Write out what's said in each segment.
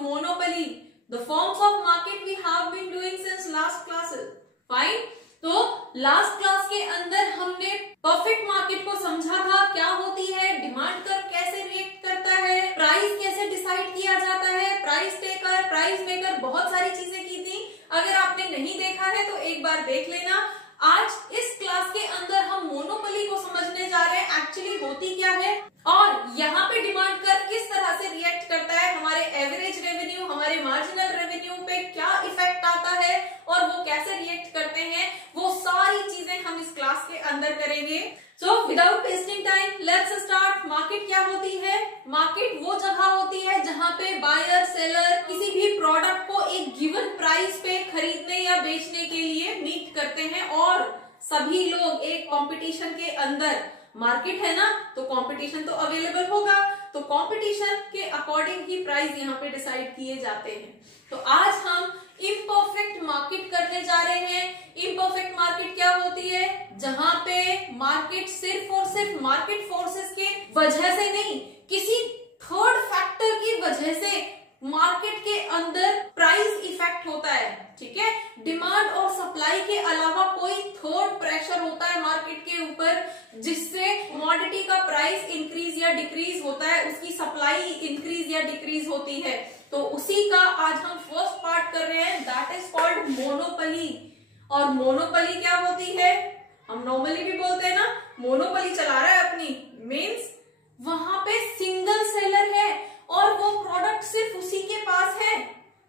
monopoly, the forms of market we have been doing since last classes. Fine. तो last class के अंदर हमने perfect market को समझा था, क्या होती है, डिमांड कर्व कैसे रिएक्ट करता है, प्राइस कैसे डिसाइड किया जाता है, प्राइस टेकर, प्राइस मेकर, बहुत सारी चीजें की थी। अगर आपने नहीं देखा है तो एक बार देख लेना। आज इस क्लास के अंदर हम मोनोपोली को समझने जा रहे हैं, एक्चुअली होती क्या है और यहाँ पे डिमांड कर्व किस तरह से रिएक्ट करता है, हमारे एवरेज रेवेन्यू, हमारे मार्जिनल रेवेन्यू पे क्या इफेक्ट आता है और वो कैसे रिएक्ट करते हैं, वो सारी चीजें हम इस क्लास के अंदर करेंगे। So without wasting time let's start. Market क्या होती है? मार्केट वो जगह होती है जहाँ पे बायर सेलर किसी भी प्रोडक्ट को एक गिवन प्राइस पे खरीदने या बेचने के लिए मीट करते हैं और सभी लोग एक कंपटीशन के अंदर, मार्केट है ना तो कंपटीशन तो अवेलेबल होगा, तो कंपटीशन के अकॉर्डिंग ही प्राइस यहाँ पे डिसाइड किए जाते हैं। तो आज हम इम्परफेक्ट मार्केट करने जा रहे हैं। इम्परफेक्ट मार्केट क्या होती है? जहां पे मार्केट सिर्फ और सिर्फ मार्केट फोर्सेस के वजह से नहीं, किसी थर्ड फैक्टर की वजह से मार्केट के अंदर प्राइस इफेक्ट होता है। ठीक है, डिमांड और सप्लाई के अलावा कोई थर्ड प्रेशर होता है मार्केट के ऊपर जिससे कमोडिटी का प्राइस इंक्रीज या डिक्रीज होता है, उसकी सप्लाई इंक्रीज या डिक्रीज होती है। तो उसी का आज हम फर्स्ट पार्ट कर रहे हैं, दैट इज कॉल्ड मोनोपोली। और मोनोपोली क्या होती है? हम नॉर्मली भी बोलते हैं ना, मोनोपोली चला रहा है अपनी, मीन्स वहां पे सिंगल सेलर है और वो प्रोडक्ट सिर्फ उसी के पास है,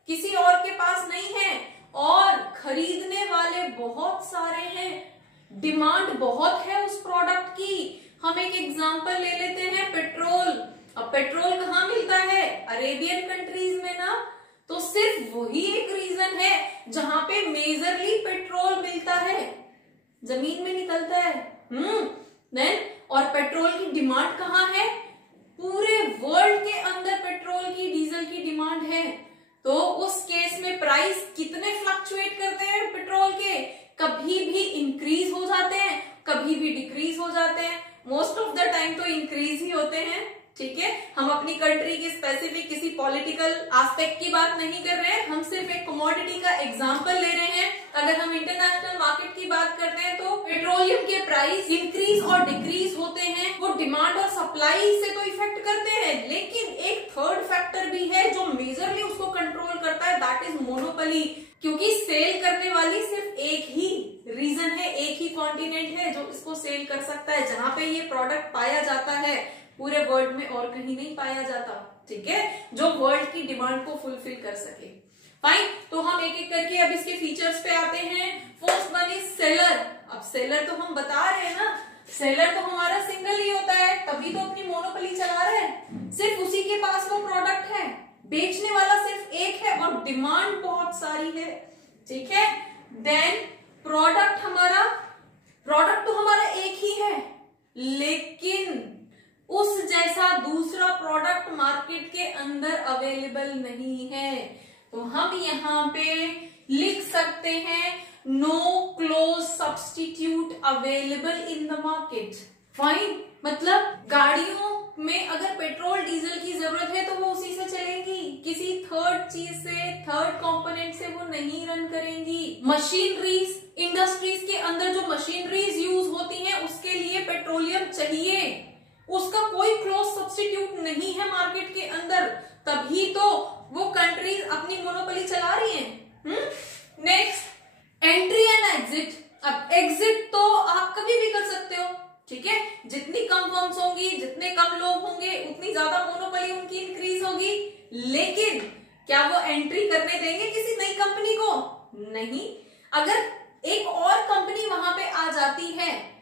किसी और के पास नहीं है, और खरीदने वाले बहुत सारे हैं, डिमांड बहुत है उस प्रोडक्ट की। हम एक एग्जांपल ले लेते हैं, पेट्रोल। अब पेट्रोल कहाँ मिलता है? अरेबियन कंट्रीज में ना, तो सिर्फ वही एक रीजन है जहां पे मेजरली पेट्रोल मिलता है, जमीन में निकलता है। देन और पेट्रोल की डिमांड कहाँ है? पूरे वर्ल्ड के अंदर पेट्रोल की, डीजल की डिमांड है। तो उस केस में प्राइस कितने फ्लक्चुएट करते हैं पेट्रोल के? कभी भी इंक्रीज हो जाते हैं, कभी भी डिक्रीज हो जाते हैं, मोस्ट ऑफ द टाइम तो इंक्रीज ही होते हैं। ठीक है, हम अपनी कंट्री की स्पेसिफिक किसी पॉलिटिकल एस्पेक्ट की बात नहीं कर रहे हैं, हम सिर्फ एक कमोडिटी का एग्जांपल ले रहे हैं। अगर हम इंटरनेशनल मार्केट की बात करते हैं तो पेट्रोलियम के प्राइस इंक्रीज और डिक्रीज होते हैं, वो डिमांड और सप्लाई से तो इफेक्ट करते हैं, लेकिन एक थर्ड फैक्टर भी है जो मेजरली उसको कंट्रोल करता है, दैट इज मोनोपोली। क्योंकि सेल करने वाली सिर्फ एक ही रीजन है, एक ही कॉन्टिनेंट है जो इसको सेल कर सकता है, जहां पे ये प्रोडक्ट पाया जाता है पूरे वर्ल्ड में और कहीं नहीं पाया जाता। ठीक है, जो वर्ल्ड की डिमांड को फुलफिल कर सके। फाइन, तो हम एक एक करके अब इसके फीचर्स पे आते हैं। First one is seller. अब सेलर तो हम बता रहे हैं ना, सेलर तो हमारा सिंगल ही होता है, तभी तो अपनी मोनोपोली चला रहे हैं, सिर्फ उसी के पास वो प्रोडक्ट है, बेचने वाला सिर्फ एक है और डिमांड बहुत सारी है। ठीक है, देन प्रोडक्ट तो हमारा एक ही है, लेकिन उस जैसा दूसरा प्रोडक्ट मार्केट के अंदर अवेलेबल नहीं है। तो हम यहाँ पे लिख सकते हैं no close substitute available in the market. Fine, मतलब गाड़ियों में अगर पेट्रोल डीजल की जरूरत है तो वो उसी से चलेंगी, किसी थर्ड चीज से, थर्ड कंपोनेंट से वो नहीं रन करेंगी। मशीनरीज, इंडस्ट्रीज के अंदर जो मशीनरीज यूज होती हैं उसके लिए पेट्रोलियम चाहिए, उसका कोई क्लोज सब्स्टिट्यूट नहीं है मार्केट के अंदर, तभी तो वो कंट्रीज अपनी मोनोपोली चला रही हैं। Next, entry and exit. अब एग्जिट तो आप कभी भी कर सकते हो, ठीक है, जितनी कम फर्म्स होंगी, जितने कम लोग होंगे, उतनी ज्यादा मोनोपोली उनकी इंक्रीज होगी, लेकिन क्या वो एंट्री करने देंगे किसी नई कंपनी को? नहीं। अगर एक और कंपनी वहां पे आ जाती है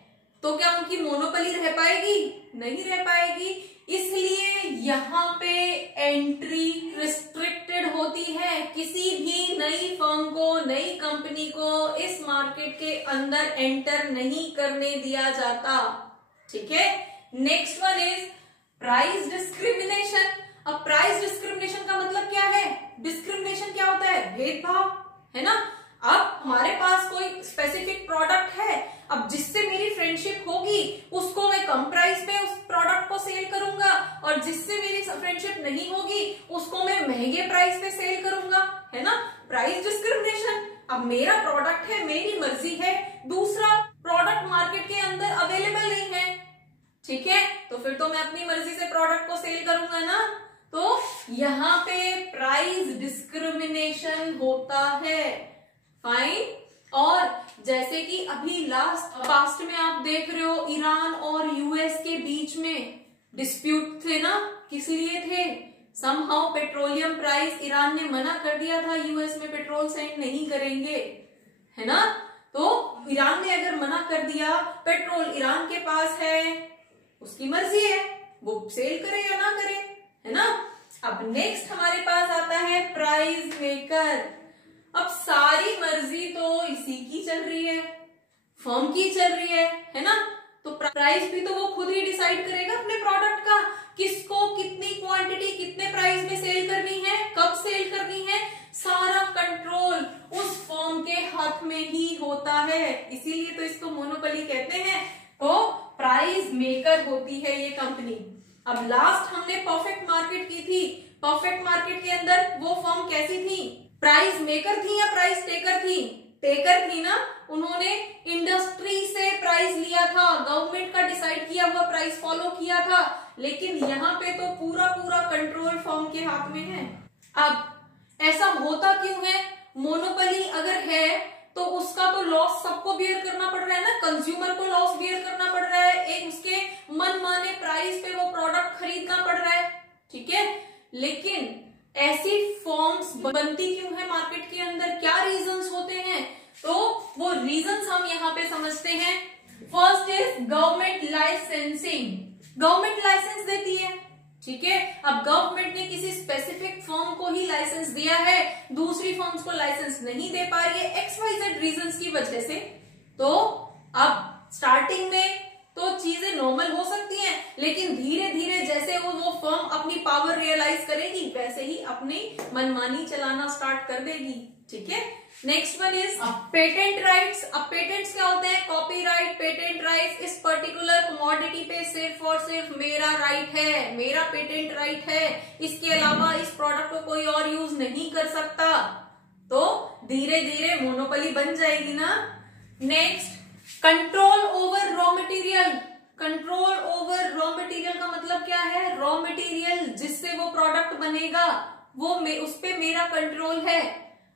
तो क्या उनकी मोनोपोली रह पाएगी? नहीं रह पाएगी। इसलिए यहाँ पे एंट्री रिस्ट्रिक्टेड होती है, किसी भी नई फर्म को, नई कंपनी को इस मार्केट के अंदर एंटर नहीं करने दिया जाता। ठीक है, next one is price discrimination. अब प्राइस डिस्क्रिमिनेशन का मतलब क्या है? डिस्क्रिमिनेशन क्या होता है? भेदभाव, है ना। अब हमारे पास कोई स्पेसिफिक प्रोडक्ट है, अब जिससे मेरी फ्रेंडशिप होगी उसको मैं कम प्राइस पे उस प्रोडक्ट को सेल करूंगा, और जिससे मेरी फ्रेंडशिप नहीं होगी उसको मैं महंगे प्राइस अब मेरा प्रोडक्ट है, मेरी मर्जी है, दूसरा प्रोडक्ट मार्केट के अंदर अवेलेबल नहीं है, ठीक है, तो फिर तो मैं अपनी मर्जी से प्रोडक्ट को सेल करूंगा ना। तो यहाँ पे प्राइस डिस्क्रिमिनेशन होता है। फाइन। और जैसे कि अभी पास्ट में आप देख रहे हो ईरान और यूएस के बीच में डिस्प्यूट थे ना, किस लिए थे? समहाउ पेट्रोलियम प्राइस, ईरान ने मना कर दिया था यूएस में पेट्रोल सेंड नहीं करेंगे, है ना। तो ईरान ने अगर मना कर दिया, पेट्रोल ईरान के पास है, उसकी मर्जी है वो सेल करे या ना करे, है ना। अब नेक्स्ट हमारे पास आता है प्राइस मेकर। अब सारी मर्जी तो इसी की चल रही है, फर्म की चल रही है ना। तो प्राइस भी तो वो खुद ही डिसाइड करेगा अपने प्रोडक्ट का, किसको कितनी क्वांटिटी कितने प्राइस में सेल करनी है, कब सेल करनी है, सारा कंट्रोल उस फर्म के हाथ में ही होता है। इसीलिए तो इसको मोनोपोली कहते हैं। तो प्राइस मेकर होती है ये कंपनी। अब लास्ट हमने परफेक्ट मार्केट की थी। परफेक्ट मार्केट के अंदर वो फर्म कैसी थी? प्राइस मेकर थी या प्राइस टेकर थी? टेकर थी ना। उन्होंने इंडस्ट्री से प्राइस लिया था, गवर्नमेंट का डिसाइड किया हुआ प्राइस फॉलो किया था, लेकिन यहाँ पे तो पूरा पूरा कंट्रोल फर्म के हाथ में है। अब ऐसा होता क्यों है? मोनोपोली अगर है तो उसका तो लॉस सबको बियर करना पड़ रहा है ना, कंज्यूमर को लॉस बियर करना पड़ रहा है, एक उसके मनमाने प्राइस पे वो प्रोडक्ट खरीदना पड़ रहा है, ठीक है। लेकिन ऐसी फॉर्म्स बनती क्यों है मार्केट के अंदर, क्या रीजंस होते हैं? तो वो रीजंस हम यहाँ पे समझते हैं। First is government licensing. Government licence देती है, ठीक है। अब गवर्नमेंट ने किसी स्पेसिफिक फर्म को ही लाइसेंस दिया है, दूसरी फर्म्स को लाइसेंस नहीं दे पा रही है XYZ रीजंस की वजह से। तो अब स्टार्टिंग में तो चीजें नॉर्मल हो सकती हैं, लेकिन धीरे धीरे जैसे वो फर्म अपनी पावर रियलाइज करेगी, वैसे ही अपनी मनमानी चलाना स्टार्ट कर देगी, ठीक है। Next one is patent rights. अब पेटेंट्स क्या होते हैं? Copyright, patent rights. इस पर्टिकुलर कमोडिटी पे सिर्फ और सिर्फ मेरा राइट है, मेरा पेटेंट राइट है, इसके अलावा इस प्रोडक्ट को कोई और यूज नहीं कर सकता। तो धीरे धीरे मोनोपोली बन जाएगी ना। Next, control over raw material. Control over raw material का मतलब क्या है? रॉ मटेरियल जिससे वो प्रोडक्ट बनेगा, वो उस पे मेरा कंट्रोल है।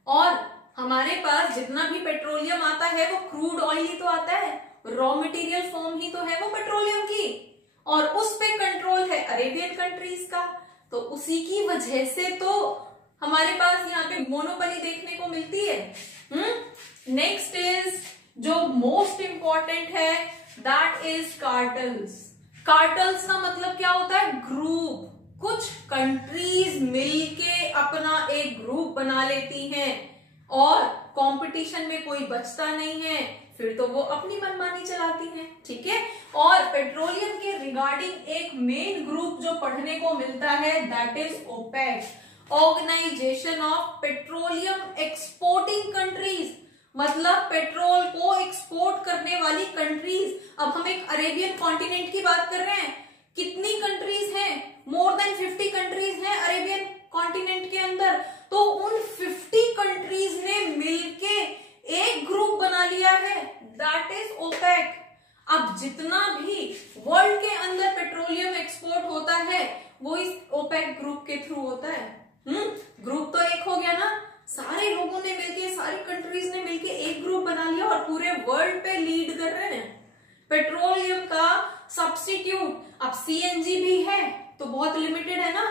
और हमारे पास जितना भी पेट्रोलियम आता है वो क्रूड ऑयल ही तो आता है, रॉ मटेरियल फॉर्म ही तो है वो पेट्रोलियम की, और उस पे कंट्रोल है अरेबियन कंट्रीज का। तो उसी की वजह से तो हमारे पास यहाँ पे मोनोपोली देखने को मिलती है। नेक्स्ट इज जो मोस्ट इंपॉर्टेंट है, दैट इज कार्टल्स। कार्टल्स का मतलब क्या होता है? ग्रुप। कुछ कंट्रीज मिलके अपना एक ग्रुप बना लेती हैं और कंपटीशन में कोई बचता नहीं है, फिर तो वो अपनी मनमानी चलाती हैं, ठीक है। और पेट्रोलियम के रिगार्डिंग एक मेन ग्रुप जो पढ़ने को मिलता है, that is OPEC, organisation of petroleum exporting countries. मतलब पेट्रोल को एक्सपोर्ट करने वाली कंट्रीज। अब हम एक अरेबियन कॉन्टिनेंट की बात कर रहे हैं, कितनी कंट्रीज हैं? मोर देन 50 कंट्रीज हैं अरेबियन कॉन्टिनेंट के अंदर। तो उन 50 कंट्रीज ने मिलके एक ग्रुप बना लिया है, दैट इज ओपेक। अब जितना भी वर्ल्ड के अंदर पेट्रोलियम एक्सपोर्ट होता है वो इस ओपेक ग्रुप के थ्रू होता है। ग्रुप तो एक हो गया ना, सारे लोगों ने मिलके, सारी कंट्रीज ने मिलके एक ग्रुप बना लिया और पूरे वर्ल्ड पे लीड कर रहे हैं पेट्रोलियम का सब्स्टिट्यूट। अब सीएनजी भी है तो बहुत लिमिटेड है ना,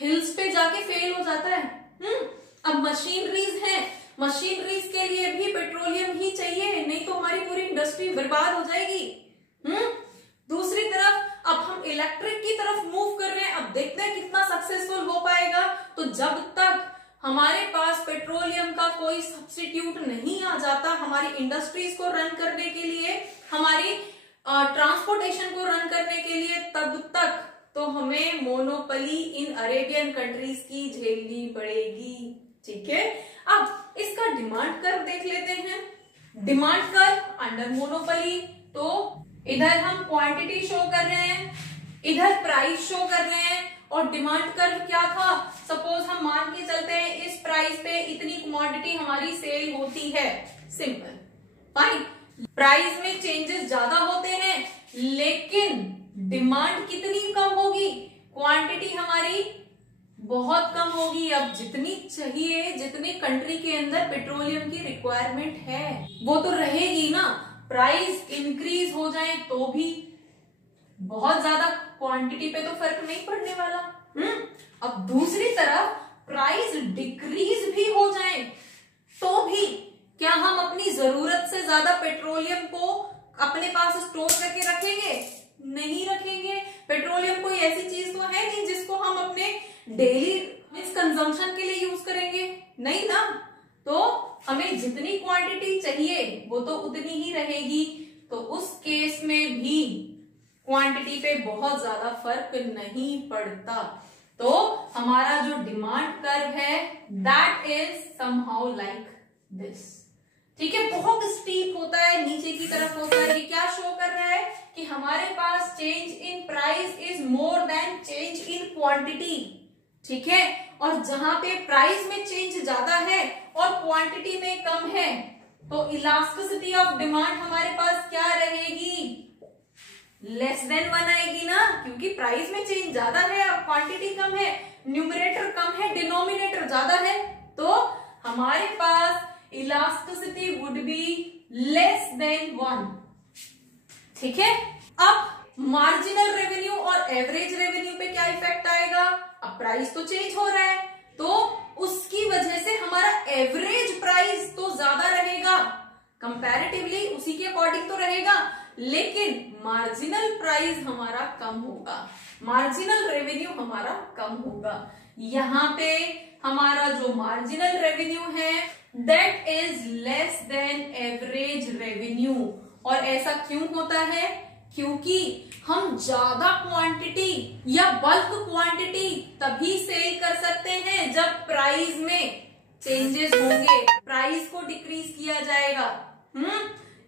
हिल्स पे जाके फेल हो जाता है। अब मशीनरीज हैं, मशीनरीज के लिए भी पेट्रोलियम ही चाहिए, नहीं तो हमारी पूरी इंडस्ट्री बर्बाद हो जाएगी। दूसरी तरफ अब हम इलेक्ट्रिक की तरफ मूव कर रहे हैं, अब देखते हैं कितना सक्सेसफुल हो पाएगा। तो जब तक हमारे पास पेट्रोलियम का कोई सब्स्टिट्यूट नहीं आ जाता हमारी इंडस्ट्रीज को रन करने के लिए, हमारी ट्रांसपोर्टेशन को रन करने के लिए, तब तक तो हमें मोनोपोली इन अरेबियन कंट्रीज की झेलनी पड़ेगी, ठीक है। अब इसका डिमांड कर्व देख लेते हैं। डिमांड कर्व अंडर मोनोपोली, तो इधर हम क्वांटिटी शो कर रहे हैं, इधर प्राइस शो कर रहे हैं, और डिमांड कर्व क्या था, सपोज हम मान के चलते हैं इस प्राइस पे इतनी कमोडिटी हमारी सेल होती है, सिंपल फाइन। प्राइस में चेंजेस ज्यादा होते हैं लेकिन डिमांड कितनी कम होगी, क्वांटिटी हमारी बहुत कम होगी। अब जितनी चाहिए, जितनी कंट्री के अंदर पेट्रोलियम की रिक्वायरमेंट है वो तो रहेगी ना। प्राइस इंक्रीज हो जाए तो भी बहुत ज्यादा क्वांटिटी पे तो फर्क नहीं पड़ने वाला। अब दूसरी तरफ प्राइस डिक्रीज भी हो जाए तो भी क्या हम अपनी जरूरत से ज्यादा पेट्रोलियम को अपने पास स्टोर करके रखेंगे, नहीं रखेंगे। पेट्रोलियम कोई ऐसी चीज तो है नहीं जिसको हम अपने डेली कंजम्पशन के लिए यूज करेंगे, नहीं ना। तो हमें जितनी क्वांटिटी चाहिए वो तो उतनी ही रहेगी। तो उस केस में भी क्वांटिटी पे बहुत ज्यादा फर्क नहीं पड़ता। तो हमारा जो डिमांड कर्व है that is somehow like this, ठीक है। बहुत स्टीप होता है, नीचे की तरफ होता है। ये क्या शो कर रहा है कि हमारे पास change in price is more than change in quantity, ठीक है। और जहां पे प्राइस में चेंज ज्यादा है और क्वांटिटी में कम है तो इलास्टिसिटी ऑफ डिमांड हमारे पास क्या रहेगी, लेस देन 1 आएगी ना, क्योंकि प्राइस में चेंज ज्यादा है और क्वांटिटी कम है, न्यूमरेटर कम है, डिनोमिनेटर ज्यादा है, तो हमारे पास elasticity would be less than 1, ठीक है। अब मार्जिनल रेवेन्यू और एवरेज रेवेन्यू पे क्या इफेक्ट आएगा, अब प्राइस तो चेंज हो रहा है तो उसकी वजह से हमारा एवरेज प्राइस तो ज्यादा रहेगा, कंपैरेटिवली उसी के अकॉर्डिंग तो रहेगा, लेकिन मार्जिनल प्राइस हमारा कम होगा, मार्जिनल रेवेन्यू हमारा कम होगा। यहां पे हमारा जो मार्जिनल रेवेन्यू है that is less than average revenue. और ऐसा क्यों होता है, क्योंकि हम ज्यादा क्वांटिटी या बल्क क्वांटिटी तभी सेल कर सकते हैं जब प्राइस में चेंजेस होंगे, प्राइस को डिक्रीज किया जाएगा।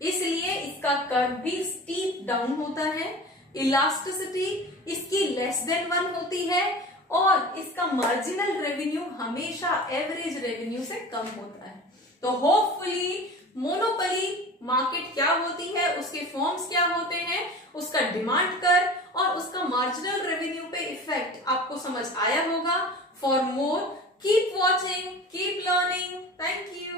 इसलिए इसका कर्व भी स्टीप डाउन होता है, इलास्टिसिटी इसकी लेस देन 1 होती है और इसका मार्जिनल रेवेन्यू हमेशा एवरेज रेवेन्यू से कम होता है। तो होपफुली मोनोपोली मार्केट क्या होती है, उसके फॉर्म्स क्या होते हैं, उसका डिमांड कर्व और उसका मार्जिनल रेवेन्यू पे इफेक्ट आपको समझ आया होगा। For more keep watching, keep learning, thank you.